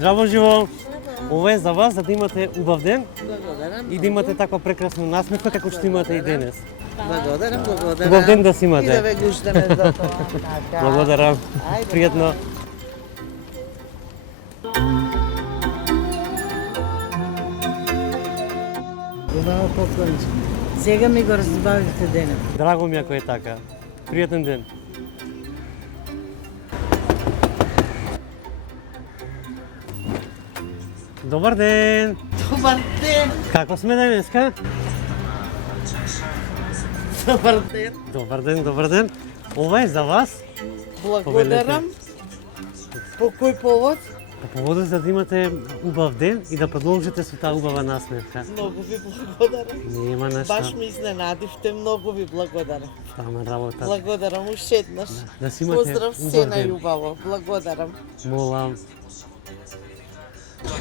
Здраво живо. Ова е за вас, за да имате убав ден Благодарам. и да имате таква прекрасна насмевка како што имате и денес. Благодарам, благодарам. Убав ден да си имате. И да ве гуштаме за тоа. Така. Благодарам. Ајде, Пријатно. Убаво поклонче. Сега ми го разбавите денот. Драго ми ако е така. Пријатен ден. Добар ден. Добар ден. Како сме денеска? Добар ден. Добар ден, добар ден. Ова е за вас. Благодарам. По кој повод? По поводот за да имате убав ден и да продолжите со таа убава насмевка. Многу ви благодарам. Нема нешто. Баш ми изненадивте, многу ви благодарам. Тама работа. Благодарам уште еднаш. Да си имате Поздрав се убав на ден. љубаво. Благодарам. Молам.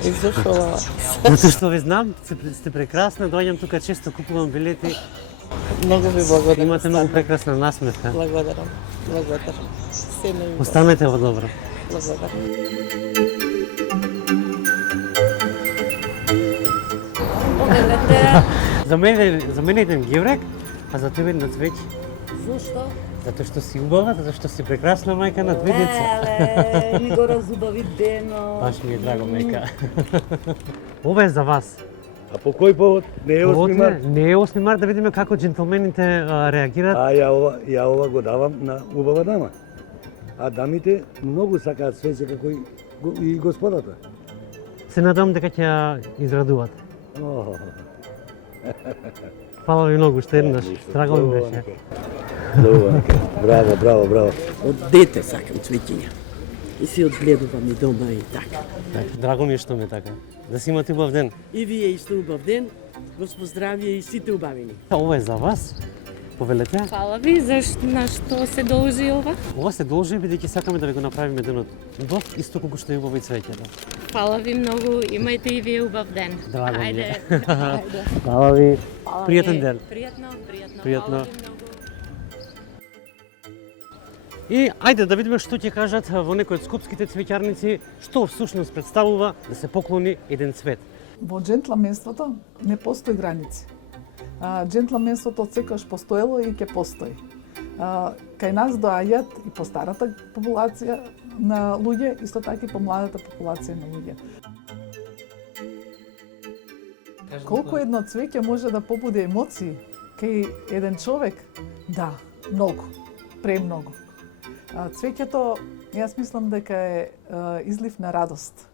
Изошова. Зато што ви знам, сте прекрасна, доаѓам тука често, купувам билети. Многу ви благодарам. Имате многу прекрасна насмевка. Благодарам. Благодарам. Се на љубаво. Останете во добро. Благодарам. За мене еден геврек, а за тебе едно цвеќе. Зошто? Затоа што си убава, затоа што си прекрасна мајка на две деца. Еле, ми го разубави денот. Баш ми е драго, мајка. Ова е за вас. А по кој повод? Не е 8 март? Не е 8 март, да видиме како џентлмените реагираат. А ја ова го давам на убава дама. А дамите многу сакаат свеќе како и господата. Се надам дека ќе ја израдувате. О, Фала ви многу уште еднаш. Драго ми беше. Добро, браво, браво, браво. Од дете сакам цвеќиња. И си одгледувам и дома и така. Драго ми е што ме така. Да си имате убав ден. И вие исто убав ден, Господ здравје и сите убавини. Ова е за вас. Повелете. Фала ви, на што се должи ова? Ова се должи бидејќи сакаме да ви го направиме денот убав, исто колку што е убаво и цвеќето. Фала ви многу, имајте и вие убав ден. Драго ми Ајде. е. Ајде. Фала ви. Фала Пријатен ви. ден. Пријатно. Пријатно. Фала ви многу. И ајде да видиме што ќе кажат во некои од скопските цвеќарници, што всушност представува да се поклони еден цвет. Во џентламенството не постои граници. Џентламенството секогаш постоело и ќе постои. Кај нас доаѓаат и по старата популација на луѓе, исто така и по младата популација на луѓе. Колку едно цвеќе може да побуди емоции кај еден човек? Да, многу, премногу. Цвеќето, јас мислам дека е излив на радост.